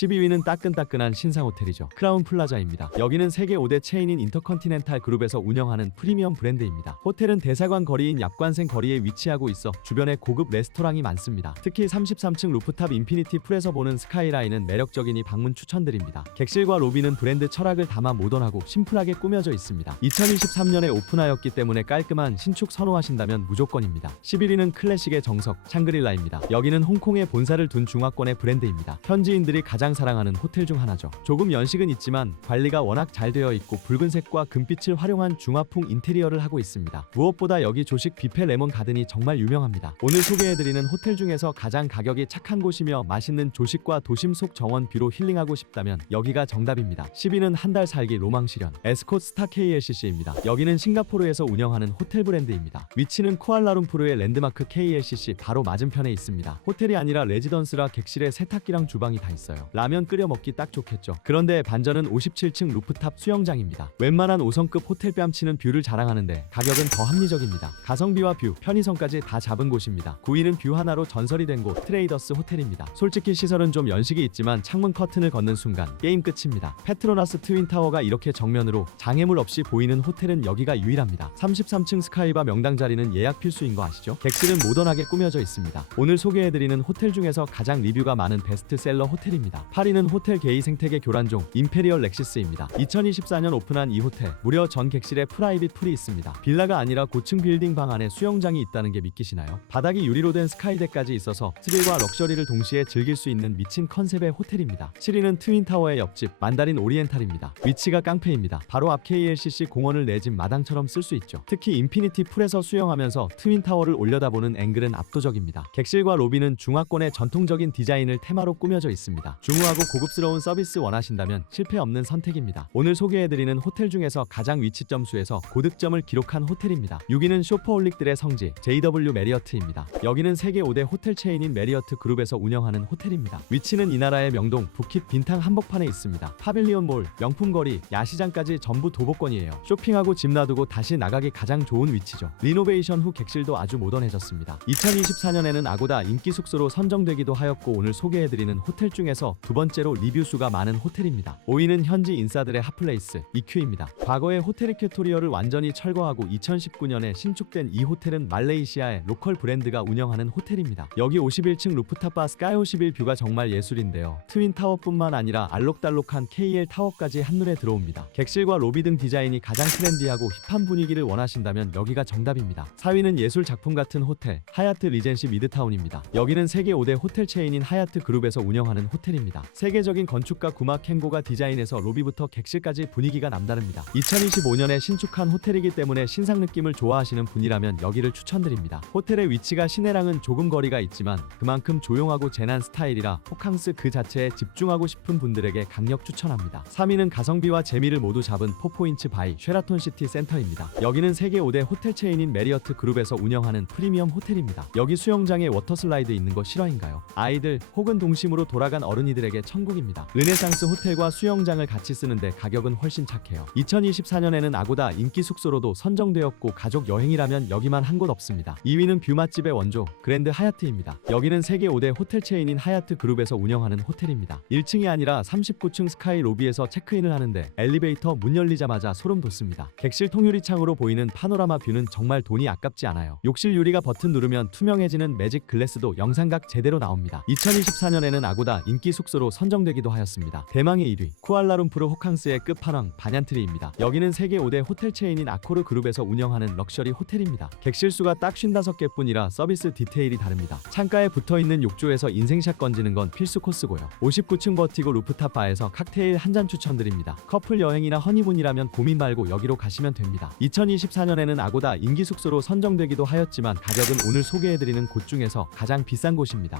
12위는 따끈따끈한 신상 호텔이죠. 크라운 플라자입니다. 여기는 세계 5대 체인인 인터컨티넨탈 그룹에서 운영하는 프리미엄 브랜드입니다. 호텔은 대사관 거리인 얍관생 거리에 위치하고 있어 주변에 고급 레스토랑이 많습니다. 특히 33층 루프탑 인피니티 풀에서 보는 스카이라인은 매력적이니 방문 추천드립니다. 객실과 로비는 브랜드 철학을 담아 모던하고 심플하게 꾸며져 있습니다. 2023년에 오픈하였기 때문에 깔끔한 신축 선호하신다면 무조건입니다. 11위는 클래식의 정석 샹그릴라입니다. 여기는 홍콩에 본사를 둔 중화권의 브랜드입니다. 현지인들이 가장 사랑하는 호텔 중 하나죠. 조금 연식은 있지만 관리가 워낙 잘 되어 있고 붉은색과 금빛을 활용한 중화풍 인테리어를 하고 있습니다. 무엇보다 여기 조식 뷔페 레몬 가든이 정말 유명합니다. 오늘 소개해드리는 호텔 중에서 가장 가격이 착한 곳이며 맛있는 조식과 도심 속 정원 뷰로 힐링하고 싶다면 여기가 정답입니다. 10위는 한 달 살기 로망 실현 에스콧 스타 KLCC입니다. 여기는 싱가포르에서 운영하는 호텔 브랜드입니다. 위치는 쿠알라룸푸르의 랜드마크 KLCC 바로 맞은편에 있습니다. 호텔이 아니라 레지던스라 객실에 세탁기랑 주방이 다 있어요. 라면 끓여 먹기 딱 좋겠죠. 그런데 반전은 57층 루프탑 수영장입니다. 웬만한 5성급 호텔 뺨치는 뷰를 자랑하는데 가격은 더 합리적입니다. 가성비와 뷰, 편의성까지 다 잡은 곳입니다. 9위는 뷰 하나로 전설이 된 곳 트레이더스 호텔입니다. 솔직히 시설은 좀 연식이 있지만 창문 커튼을 걷는 순간 게임 끝입니다. 페트로나스 트윈타워가 이렇게 정면으로 장애물 없이 보이는 호텔은 여기가 유일합니다. 33층 스카이바 명당 자리는 예약 필수인 거 아시죠? 객실은 모던하게 꾸며져 있습니다. 오늘 소개해드리는 호텔 중에서 가장 리뷰가 많은 베스트셀러 호텔입니다. 8위는 호텔 게이 생태계 교란종 임페리얼 렉시스입니다. 2024년 오픈한 이 호텔 무려 전 객실에 프라이빗 풀이 있습니다. 빌라가 아니라 고층 빌딩 방 안에 수영장이 있다는 게 믿기시나요? 바닥이 유리로 된 스카이덱까지 있어서 스릴과 럭셔리를 동시에 즐길 수 있는 미친 컨셉의 호텔입니다. 7위는 트윈타워의 옆집 만다린 오리엔탈입니다. 위치가 깡패입니다. 바로 앞 KLCC 공원을 내 집 마당처럼 쓸 수 있죠. 특히 인피니티 풀에서 수영하면서 트윈타워를 올려다보는 앵글은 압도적입니다. 객실과 로비는 중화권의 전통적인 디자인을 테마로 꾸며져 있습니다. 중후하고 고급스러운 서비스 원하신다면 실패 없는 선택입니다. 오늘 소개해드리는 호텔 중에서 가장 위치 점수에서 고득점을 기록한 호텔입니다. 6위는 쇼퍼홀릭들의 성지 JW 메리어트입니다. 여기는 세계 5대 호텔 체인인 메리어트 그룹에서 운영하는 호텔입니다. 위치는 이 나라의 명동 부킷 빈탕 한복판에 있습니다. 파빌리온 몰, 명품거리, 야시장까지 전부 도보권이에요. 쇼핑하고 집 놔두고 다시 나가기 가장 좋은 위치죠. 리노베이션 후 객실도 아주 모던해졌습니다. 2024년에는 아고다 인기 숙소로 선정되기도 하였고 오늘 소개해드리는 호텔 중에서 두 번째로 리뷰 수가 많은 호텔입니다. 5위는 현지 인싸들의 핫플레이스 EQ입니다. 과거의 호텔 이큐토리어를 완전히 철거하고 2019년에 신축된 이 호텔은 말레이시아의 로컬 브랜드가 운영하는 호텔입니다. 여기 51층 루프탑바 스카이 51 뷰가 정말 예술인데요. 트윈 타워뿐만 아니라 알록달록한 KL 타워까지 한눈에 들어옵니다. 객실과 로비 등 디자인이 가장 트렌디하고 힙한 분위기를 원하신다면 여기가 정답입니다. 4위는 예술 작품 같은 호텔 하얏트 리젠시 미드타운입니다. 여기는 세계 5대 호텔 체인인 하얏트 그룹에서 운영하는 호텔입니다. 세계적인 건축가 구막 캥고가 디자인해서 로비부터 객실까지 분위기가 남다릅니다. 2025년에 신축한 호텔이기 때문에 신상 느낌을 좋아하시는 분이라면 여기를 추천드립니다. 호텔의 위치가 시내랑은 조금 거리가 있지만 그만큼 조용하고 재난 스타일이라 호캉스 그 자체에 집중하고 싶은 분들에게 강력 추천합니다. 3위는 가성비와 재미를 모두 잡은 포포인츠 바이 쉐라톤 시티 센터입니다. 여기는 세계 5대 호텔 체인인 메리어트 그룹에서 운영하는 프리미엄 호텔입니다. 여기 수영장에 워터슬라이드 있는 거 실화인가요? 아이들 혹은 동심으로 돌아간 어른이들 에게 천국입니다. 르네상스 호텔과 수영장을 같이 쓰는데 가격은 훨씬 착해요. 2024년에는 아고다 인기 숙소로도 선정되었고 가족 여행이라면 여기만 한 곳 없습니다. 2위는 뷰 맛집의 원조 그랜드 하얏트입니다. 여기는 세계 5대 호텔 체인인 하얏트 그룹에서 운영하는 호텔입니다. 1층이 아니라 39층 스카이 로비에서 체크인을 하는데 엘리베이터 문 열리자마자 소름 돋습니다. 객실 통유리 창으로 보이는 파노라마 뷰는 정말 돈이 아깝지 않아요. 욕실 유리가 버튼 누르면 투명해지는 매직 글래스도 영상각 제대로 나옵니다. 2024년에는 아고다 인기 숙소 로 선정되기도 하였습니다. 대망의 1위 쿠알라룸푸르 호캉스의 끝판왕 바냔트리입니다. 여기는 세계 5대 호텔 체인인 아코르 그룹에서 운영하는 럭셔리 호텔입니다. 객실 수가 딱 55개뿐이라 서비스 디테일이 다릅니다. 창가에 붙어있는 욕조에서 인생샷 건지는 건 필수 코스고요. 59층 버티고 루프탑 바에서 칵테일 한 잔 추천드립니다. 커플 여행이나 허니문이라면 고민 말고 여기로 가시면 됩니다. 2024년에는 아고다 인기 숙소로 선정되기도 하였지만 가격은 오늘 소개해드리는 곳 중에서 가장 비싼 곳입니다.